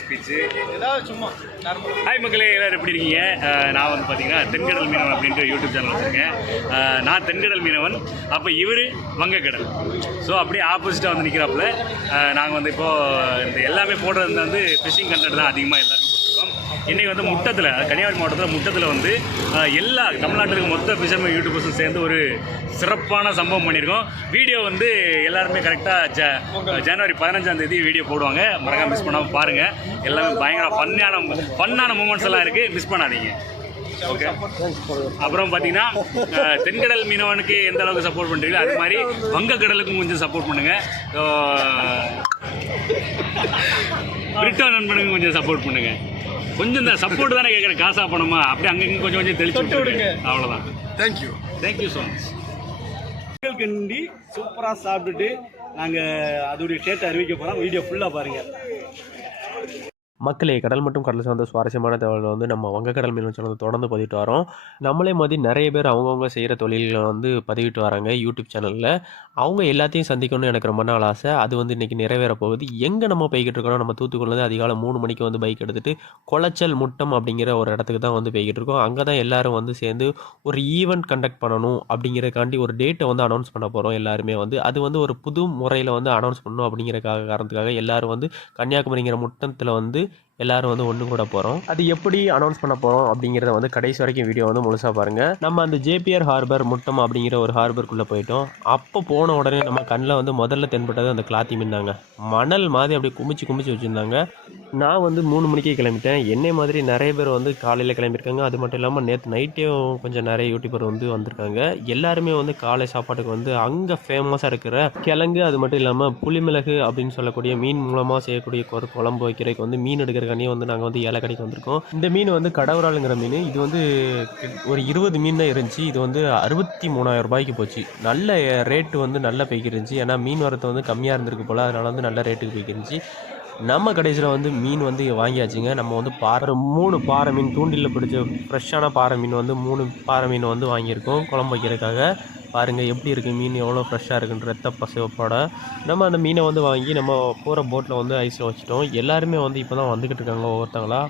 Speech ஏதாவது சும்மா hi மக்களே எல்லாரும் எப்படி இருக்கீங்க? நான் வந்து பார்த்தீங்கன்னா தென்கடல் மீனவன் அப்படின்ற யூடியூப் சேனல் வச்சுருக்கேன். நான் தென்கடல் மீனவன். அப்போ இவர் வங்கக்கடல். ஸோ அப்படியே ஆப்போசிட்டாக வந்து நிற்கிறாப்புல நாங்கள் வந்து இப்போது இந்த எல்லாமே போடுறது வந்து ஃபிஷிங் கண்டென்ட் தான் அதிகமாக எல்லாருமே இன்றைக்கி வந்து முட்டத்தில் கன்னியாகுமரி மாவட்டத்தில் முட்டத்தில் வந்து எல்லா தமிழ்நாட்டிலும் மொத்த ஃபிஷர்மேன் யூடியூபர்ஸும் சேர்ந்து ஒரு சிறப்பான சம்பவம் பண்ணியிருக்கோம். வீடியோ வந்து எல்லாருமே கரெக்டாக ஜ ஜனவரி பதினஞ்சாம் தேதி வீடியோ போடுவாங்க. மறக்காம மிஸ் பண்ணாமல் பாருங்கள் எல்லாமே பயங்கர ஃபன்னான ஃபன்னான மூமெண்ட்ஸ் எல்லாம் இருக்குது மிஸ் பண்ணாதீங்க. ஓகே அப்புறம் பார்த்தீங்கன்னா தென்கடல் மீனவனுக்கு எந்த அளவுக்கு சப்போர்ட் பண்ணுறீங்களோ அது மாதிரி வங்கக்கடலுக்கும் கொஞ்சம் சப்போர்ட் பண்ணுங்கள் பிரிட்டோ நண்பனுக்கு கொஞ்சம் சப்போர்ட் பண்ணுங்கள் கொஞ்சம் இந்த சப்போர்ட் தானே கேட்குறேன் காசா பணமா? அப்படியே அங்கங்க கொஞ்சம் கொஞ்சம் தெளிச்சு விட்டுருங்க. விடுங்க. அவ்வளோதான் thank you thank you so much கண்டி சூப்பராக சாப்பிட்டுட்டு நாங்கள் அதோடைய டேட்டை அறிவிக்க போகிறோம் வீடியோ ஃபுல்லாக பாருங்கள் மக்களே கடல் மற்றும் கடல் சார்ந்த சுவாரஸ்யமான தகவல்கள் வந்து நம்ம வங்கக்கடல் மீன் சேனல் தொடர்ந்து பதிவிட்டு வரோம் நம்மளே மாதிரி நிறைய பேர் அவங்கவுங்க செய்கிற தொழில்களை வந்து பதிவிட்டு வராங்க யூடியூப் சேனலில். அவங்க எல்லாத்தையும் சந்திக்கணும்னு எனக்கு ரொம்ப நாள் ஆசை. அது வந்து இன்றைக்கி நிறைவேற போகுது. எங்கே நம்ம போய்கிட்டு இருக்கோம் நம்ம தூத்துக்குடிலேருந்து அதிகாலை மூணு மணிக்கு வந்து பைக் எடுத்துகிட்டு கொளச்சல் முட்டம் அப்படிங்கிற ஒரு இடத்துக்கு தான் வந்து போய்கிட்டு இருக்கோம். அங்கே தான் எல்லாரும் வந்து சேர்ந்து ஒரு ஈவெண்ட் கண்டக்ட் பண்ணணும் அப்படிங்கிறக்காண்டி ஒரு டேட்டை வந்து அனௌன்ஸ் பண்ண போகிறோம் எல்லாருமே வந்து. அது வந்து ஒரு புது முறையில் வந்து அனௌன்ஸ் பண்ணணும் அப்படிங்கிறக்காக காரணத்துக்காக எல்லாரும் வந்து கன்னியாகுமரிங்கிற முட்டத்தில் வந்து எல்லாரும் வந்து ஒன்று கூட போகிறோம் அது எப்படி அனௌன்ஸ் பண்ண போகிறோம் அப்படிங்கிறத வந்து கடைசி வரைக்கும் வீடியோ வந்து முழுசாக பாருங்கள் நம்ம அந்த ஜேபிஆர் ஹார்பர் முட்டம் அப்படிங்கிற ஒரு ஹார்பருக்குள்ளே போயிட்டோம். அப்போ போன உடனே நம்ம கண்ணில் வந்து முதல்ல தென்பட்டது அந்த கிளாத்தி மீன் தாங்க. மணல் மாதிரி அப்படியே குமிச்சு குமிச்சு வச்சுருந்தாங்க. நான் வந்து மூணு மணிக்கே கிளம்பிட்டேன். என்னை மாதிரி நிறைய பேர் வந்து காலையில் கிளம்பியிருக்காங்க. அது மட்டும் இல்லாமல் நேற்று நைட்டையும் கொஞ்சம் நிறைய யூடியூபர் வந்து வந்திருக்காங்க. எல்லாருமே வந்து காலை சாப்பாட்டுக்கு வந்து அங்கே ஃபேமஸாக இருக்கிற கிழங்கு அது மட்டும் இல்லாமல் புளிமிளகு அப்படின்னு சொல்லக்கூடிய மீன் மூலமாக செய்யக்கூடிய ஒரு குழம்பு வைக்கிறதுக்கு வந்து மீன் எடுக்கிறக்கானே வந்து நாங்கள் வந்து ஏலை கடைக்கு வந்திருக்கோம். இந்த மீன் வந்து கடவுராளுங்கிற மீன். இது வந்து ஒரு இருபது மீன் தான் இருந்துச்சு. இது வந்து அறுபத்தி மூணாயிரம் ரூபாய்க்கு போச்சு. நல்ல ரேட்டு வந்து நல்ல போய்க்கிருந்துச்சு ஏன்னா மீன் வரத்து வந்து கம்மியாக இருந்திருக்கு போல். அதனால் வந்து நல்ல ரேட்டுக்கு போய்க்கிருந்துச்சு நம்ம கடைசியில் வந்து மீன் வந்து வாங்கியாச்சுங்க. நம்ம வந்து பாறை மூணு பாறை மீன் தூண்டிலில் பிடிச்ச ஃப்ரெஷ்ஷான பாறை மீன் வந்து மூணு பாறை மீன் வந்து வாங்கியிருக்கோம் குழம்பு வைக்கிறதுக்காக. பாருங்கள் எப்படி இருக்குது மீன் எவ்வளோ ஃப்ரெஷ்ஷாக இருக்குன்ற ரத்த பசவப்போட நம்ம அந்த மீனை வந்து வாங்கி நம்ம போகிற போட்டில் வந்து ஐஸில் வச்சுட்டோம். எல்லாருமே வந்து இப்போ தான் வந்துக்கிட்டு இருக்காங்க ஒவ்வொருத்தங்களா.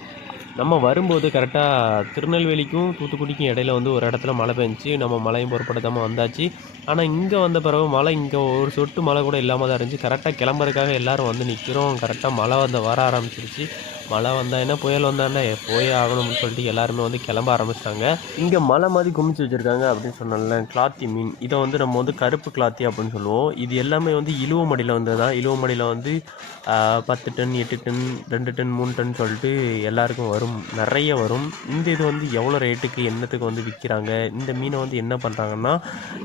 நம்ம வரும்போது கரெக்டாக திருநெல்வேலிக்கும் தூத்துக்குடிக்கும் இடையில வந்து ஒரு இடத்துல மழை பெஞ்சிச்சு. நம்ம மழையும் பொருட்படுத்தாமல் வந்தாச்சு. ஆனால் இங்கே வந்த பிறகு மழை இங்கே ஒரு சொட்டு மழை கூட இல்லாமல் தான் இருந்துச்சு. கரெக்டாக கிளம்புறதுக்காக எல்லாரும் வந்து நிற்கிறோம் கரெக்டாக மழை வந்து வர ஆரம்பிச்சிருச்சு. மழை வந்தால் என்ன புயல் வந்தானே போயே ஆகணும்னு சொல்லிட்டு எல்லாருமே வந்து கிளம்ப ஆரம்பிச்சிட்டாங்க. இங்கே மழை மாதிரி குமிச்சு வச்சுருக்காங்க அப்படின்னு சொன்னால கிளாத்தி மீன். இதை வந்து நம்ம வந்து கருப்பு கிளாத்தி அப்படின்னு சொல்லுவோம். இது எல்லாமே வந்து இழுவ மடியில் வந்தது தான் இழுவ மடியில் வந்து பத்து டன் எட்டு டன் ரெண்டு டன் மூணு டன் சொல்லிட்டு எல்லாருக்கும் வரும். நிறைய வரும். இந்த இது வந்து எவ்வளோ ரேட்டுக்கு என்னத்துக்கு வந்து விற்கிறாங்க? இந்த மீனை வந்து என்ன பண்ணுறாங்கன்னா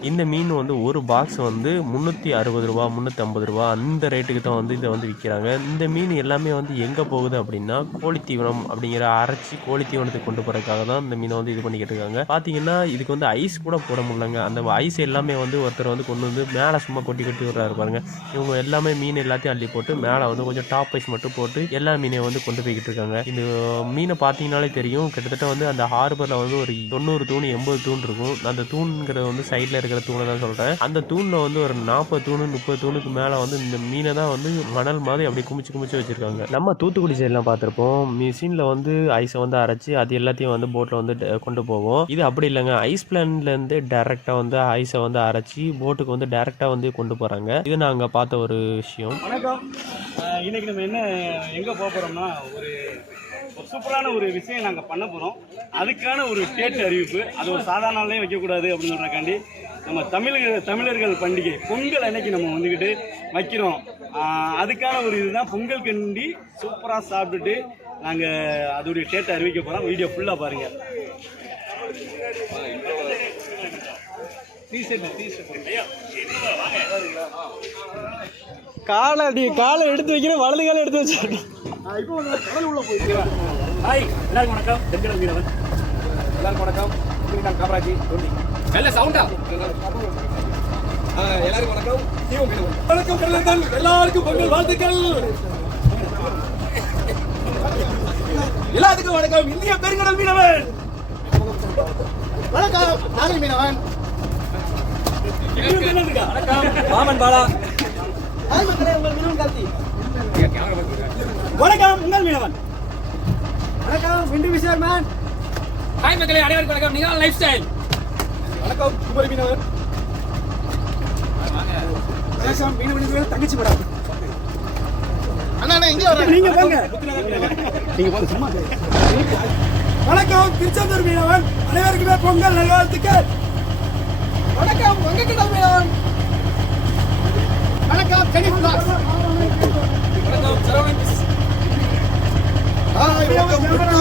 இந்த மீன் வந்து ஒரு பாக்ஸ் வந்து முந்நூற்றி அறுபது ரூபா முந்நூற்றி ஐம்பது ரூபா அந்த ரேட்டுக்கு தான் வந்து இதை வந்து விற்கிறாங்க. இந்த மீன் எல்லாமே வந்து எங்கே போகுது அப்படின்னா கோழி தீவனம் அப்படிங்கிற அரைச்சி கோழி தீவனத்துக்கு கொண்டு போகிறதுக்காக தான் இந்த மீனை வந்து இது பண்ணிக்கிட்டு இருக்காங்க. பார்த்தீங்கன்னா இதுக்கு வந்து ஐஸ் கூட போட முடியலங்க. அந்த ஐஸ் எல்லாமே வந்து ஒருத்தர் வந்து கொண்டு வந்து மேலே சும்மா கொட்டி கட்டி விட்றாரு பாருங்க. இவங்க எல்லாமே மீன் எல்லாத்தையும் அள்ளி போட்டு மேலே வந்து கொஞ்சம் டாப் ஐஸ் மட்டும் போட்டு எல்லா மீனையும் வந்து கொண்டு போய்கிட்டு இருக்காங்க. இந்த மீனை பார்த்தீங்கனாலே தெரியும். கிட்டத்தட்ட வந்து அந்த ஹார்பரில் வந்து ஒரு தொண்ணூறு தூண் எண்பது தூண் இருக்கும். அந்த தூண்ங்கிறது வந்து சைடில் இருக்கிற தூணை தான் சொல்கிறேன் அந்த தூணில் வந்து ஒரு நாற்பது தூணு முப்பது தூணுக்கு மேலே வந்து இந்த மீனை தான் வந்து மணல் மாதிரி அப்படியே குமிச்சு குமிச்சு வச்சுருக்காங்க. நம்ம தூத்துக்குடி சைட்லாம் பார்த்துருப்போம். மிஷினில் வந்து ஐஸை வந்து அரைச்சி அது எல்லாத்தையும் வந்து போட்டில் வந்து ட- கொண்டு போவோம். இது அப்படி இல்லைங்க. ஐஸ் பிளான்லேருந்து டேரெக்டாக வந்து ஐஸை வந்து அரைச்சி போட்டுக்கு வந்து டேரெக்டாக வந்து கொண்டு போகிறாங்க இது நாங்கள் பார்த்த ஒரு விஷயம். வணக்கம். இன்றைக்கி நம்ம என்ன எங்கே போக போகிறோம்னா ஒரு ஒரு சூப்பரான ஒரு விஷயம் நாங்கள் பண்ண போகிறோம் அதுக்கான ஒரு டேட் அறிவிப்பு. அது ஒரு சாதாரண நாள்லையும் வைக்கக்கூடாது அப்படின்னு சொல்கிறக்காண்டி நம்ம தமிழர்கள் தமிழர்கள் பண்டிகை பொங்கல் அன்னைக்கு நம்ம வந்துக்கிட்டு வைக்கிறோம். அதுக்கான ஒரு இதுதான். பொங்கல் கண்டி சூப்பராக சாப்பிட்டுட்டு நாங்கள் அதோடைய டேட்டை அறிவிக்க போகிறோம் வீடியோ ஃபுல்லாக பாருங்கள் காலை அடி காலை எடுத்து வைக்கிறேன். வலது காலை எடுத்து வச்சு இப்போ கடல் உள்ள போயிருக்கேன் ஹாய் எல்லாருக்கும் வணக்கம். தென்கடல் மீனவன் எல்லாருக்கும் வணக்கம். நான் காமராஜி தோண்டி. நல்ல சவுண்டா எல்லாருக்கும் வணக்கம். வணக்கம் கடலர்கள் எல்லாருக்கும் பொங்கல் வாழ்த்துக்கள். எல்லாத்துக்கும் வணக்கம். இந்திய பெருங்கடல் மீனவன். வணக்கம். நாகை மீனவன். மாமன் பாலா. வணக்கம் உங்கள் மீனவன். வணக்கம் விண்டு விஷயம் மேன். ஹாய் மக்களே அனைவருக்கும் வணக்கம். நீங்கள் லைஃப் ஸ்டைல் வணக்கம் குமரி மீனவன். தங்கச்சி படம். அண்ணா இங்க வர நீங்க போங்க. நீங்க போங்க சும்மா வணக்கம் திருச்செந்தூர் மீனவன். அனைவருக்குமே பொங்கல் நல்வாழ்த்துக்கள். வணக்கம் வங்கக்கடல் மீனவன். வணக்கம் கனிஃப் பிளாக்ஸ் வணக்கம் சரவணன் ஹாய் வணக்கம் குட்டூர்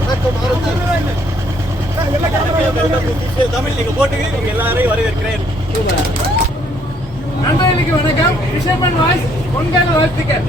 வணக்கம் ஆரத்தி தமிழ் நீங்க போட்டு உங்க எல்லாரையும் வரவேற்கிறேன் நண்பர்களுக்கு வணக்கம் ஃபிஷர்மேன் வாய்ஸ் பொங்கல் வாழ்த்துக்கள்.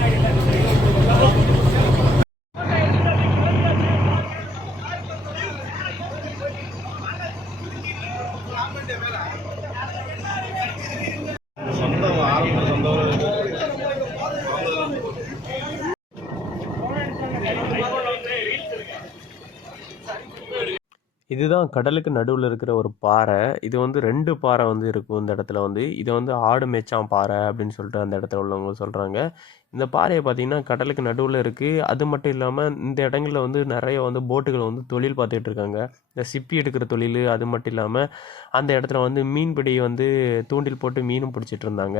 இதுதான் கடலுக்கு நடுவில் இருக்கிற ஒரு பாறை. இது வந்து ரெண்டு பாறை வந்து இருக்கும் இந்த இடத்துல வந்து. இதை வந்து ஆடு மேய்ச்சான் பாறை அப்படின்னு சொல்லிட்டு அந்த இடத்துல உள்ளவங்க சொல்கிறாங்க இந்த பாறையை பார்த்தீங்கன்னா கடலுக்கு நடுவில் இருக்குது அது மட்டும் இல்லாமல் இந்த இடங்களில் வந்து நிறைய வந்து போட்டுகள் வந்து தொழில் பார்த்துட்டு இருக்காங்க. இந்த சிப்பி எடுக்கிற தொழில் அது மட்டும் இல்லாமல் அந்த இடத்துல வந்து மீன்பிடி வந்து தூண்டில் போட்டு மீனும் பிடிச்சிட்டு இருந்தாங்க.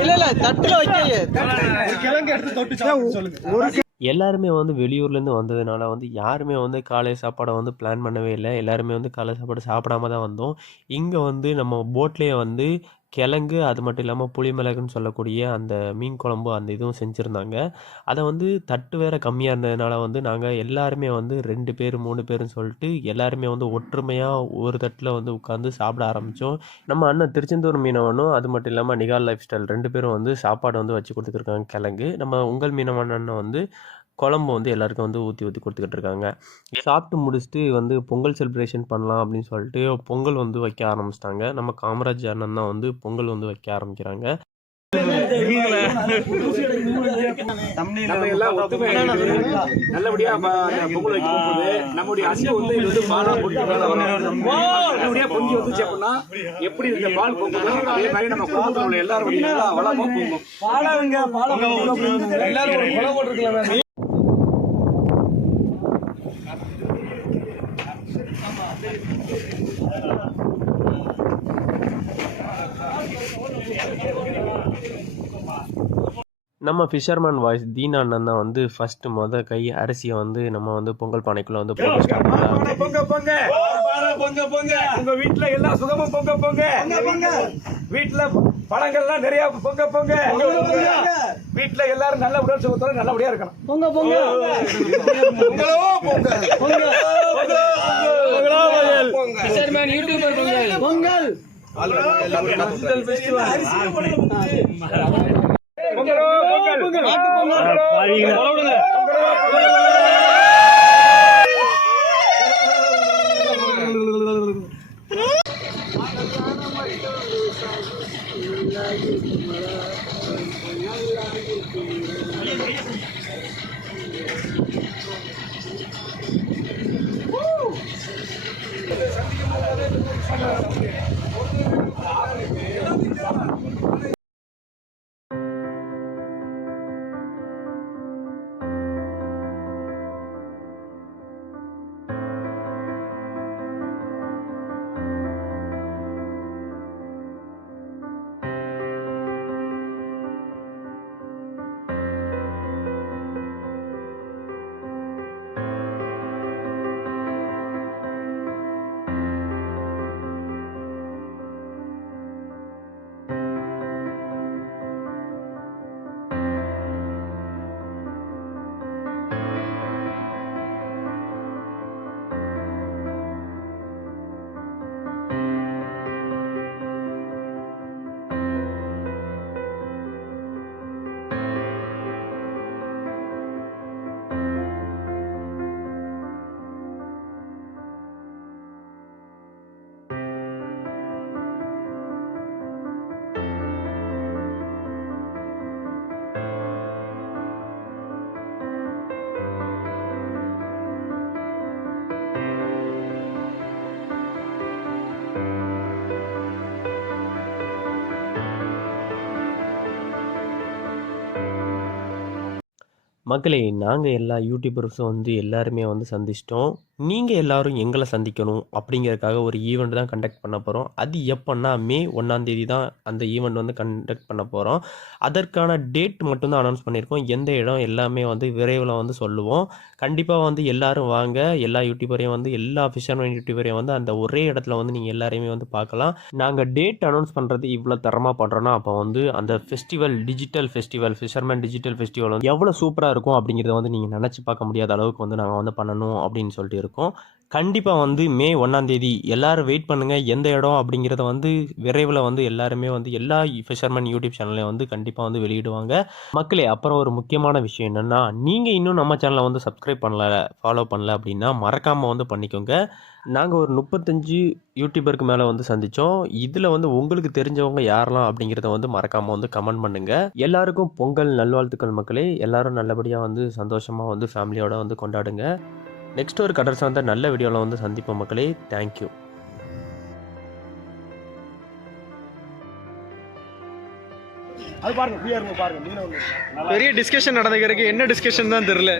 இல்ல இல்ல தட்டுல வைக்க கிழங்கு எடுத்து தொட்டு சொல்லுங்க எல்லாருமே வந்து வெளியூர்லேருந்து வந்ததுனால வந்து யாருமே வந்து காலை சாப்பாடை வந்து பிளான் பண்ணவே இல்லை. எல்லாருமே வந்து காலை சாப்பாடு சாப்பிடாம தான் வந்தோம். இங்கே வந்து நம்ம போட்லேயே வந்து கிழங்கு அது மட்டும் இல்லாமல் புளிமிளகுன்னு சொல்லக்கூடிய அந்த மீன் குழம்பு அந்த இதுவும் செஞ்சுருந்தாங்க. அதை வந்து தட்டு வேற கம்மியாக இருந்ததுனால வந்து நாங்கள் எல்லாருமே வந்து ரெண்டு பேர் மூணு பேர்னு சொல்லிட்டு எல்லாருமே வந்து ஒற்றுமையாக ஒரு தட்டில் வந்து உட்காந்து சாப்பிட ஆரம்பித்தோம் நம்ம அண்ணன் திருச்செந்தூர் மீனவனும் அது மட்டும் இல்லாமல் நிகால் லைஃப் ஸ்டைல் ரெண்டு பேரும் வந்து சாப்பாடு வந்து வச்சு கொடுத்துருக்காங்க கிழங்கு. நம்ம உங்கள் மீனவன் அண்ணன் வந்து குழம்பு வந்து எல்லாருக்கும் வந்து ஊற்றி ஊற்றி கொடுத்துக்கிட்டு இருக்காங்க. சாப்பிட்டு முடிச்சுட்டு வந்து பொங்கல் செலிப்ரேஷன் பண்ணலாம் அப்படின்னு சொல்லிட்டு பொங்கல் வந்து வைக்க ஆரம்பிச்சிட்டாங்க. நம்ம காமராஜ் அண்ணன் தான் வந்து பொங்கல் வந்து வைக்க ஆரம்பிக்கிறாங்க. நல்லபடியா பொங்கல் வைக்க போகும்போது நம்முடைய அரிசி வந்து இது வந்து பாலா பொங்கி மேல வரும். நல்லபடியா பொங்கி வந்துச்சு அப்படின்னா எப்படி இந்த பால் பொங்குதோ அதே மாதிரி நம்ம குடும்பத்தில் உள்ள எல்லாரும் வந்து எல்லா வளமும் பொங்கும். பாலாங்க பாலம் எல்லாரும் நம்ம ஃபிஷர்மேன் வாய்ஸ் தீனா அண்ணன் தான் வந்து ஃபர்ஸ்ட் மொத கை அரிசியை வந்து நம்ம வந்து பொங்கல் பானைக்குள்ள வந்து போட்டு ஸ்டார்ட் பண்ணாங்க பொங்க பொங்க. பொங்க பொங்க. உங்க வீட்டுல எல்லா சுகமும் பொங்க பொங்க. வீட்டுல பழங்கள்லாம் நிறைய பொங்க பொங்க. வீட்டுல எல்லாரும் நல்ல உடல் சுகத்தோட நல்லபடியா இருக்கணும். பொங்க பொங்க. ஃபிஷர்மேன் யூடியூபர் பொங்கல் பொங்கல் பொங்கலோ. செய்கிறேன் Woo! மக்களே நாங்கள் எல்லா யூடியூபர்ஸும் வந்து எல்லாருமே வந்து சந்திச்சிட்டோம். நீங்கள் எல்லாரும் எங்களை சந்திக்கணும் அப்படிங்கிறதுக்காக ஒரு ஈவெண்ட் தான் கண்டக்ட் பண்ண போகிறோம் அது எப்போன்னா மே ஒன்றாந்தேதி தான் அந்த ஈவெண்ட் வந்து கண்டக்ட் பண்ண போகிறோம் அதற்கான டேட் மட்டும்தான் அனௌன்ஸ் பண்ணியிருக்கோம். எந்த இடம் எல்லாமே வந்து விரைவில் வந்து சொல்லுவோம். கண்டிப்பாக வந்து எல்லோரும் வாங்க. எல்லா யூடியூபரையும் வந்து எல்லா ஃபிஷர்மேன் யூடியூபரையும் வந்து அந்த ஒரே இடத்துல வந்து நீங்கள் எல்லாரையுமே வந்து பார்க்கலாம். நாங்கள் டேட் அனௌன்ஸ் பண்ணுறது இவ்வளோ தரமாக பண்ணுறோன்னா அப்போ வந்து அந்த festival digital festival fisherman digital festival வந்து எவ்வளோ சூப்பராக இருக்கும் அப்படிங்கிறத வந்து நீங்கள் நினச்சி பார்க்க முடியாத அளவுக்கு வந்து நாங்கள் வந்து பண்ணணும் அப்படின்னு சொல்லிட்டு இருக்கோம். கண்டிப்பாக வந்து மே ஒன்றாந்தேதி எல்லோரும் வெயிட் பண்ணுங்கள் எந்த இடம் அப்படிங்கிறத வந்து விரைவில் வந்து எல்லாருமே வந்து எல்லா ஃபிஷர்மேன் யூடியூப் சேனல்லையும் வந்து கண்டிப்பாக வந்து வெளியிடுவாங்க. மக்களே அப்புறம் ஒரு முக்கியமான விஷயம் என்னென்னா நீங்கள் இன்னும் நம்ம சேனலை வந்து சப்ஸ்கிரைப் பண்ணல ஃபாலோ பண்ணல அப்படின்னா மறக்காமல் வந்து பண்ணிக்கோங்க. நாங்கள் ஒரு முப்பத்தஞ்சு யூடியூபருக்கு மேலே வந்து சந்தித்தோம் இதில் வந்து உங்களுக்கு தெரிஞ்சவங்க யாரெல்லாம் அப்படிங்கிறத வந்து மறக்காமல் வந்து கமெண்ட் பண்ணுங்கள் எல்லாருக்கும் பொங்கல் நல்வாழ்த்துக்கள் மக்களே. எல்லாரும் நல்லபடியாக வந்து சந்தோஷமாக வந்து ஃபேமிலியோடு வந்து கொண்டாடுங்க. நெக்ஸ்ட் ஒரு கடல் சார்ந்த நல்ல வீடியோவில் வந்து சந்திப்போம் மக்களே. தேங்க்யூ பெரிய டிஸ்கஷன் நடந்துக்கிறதுக்கு என்ன டிஸ்கஷன் தான் தெரியல.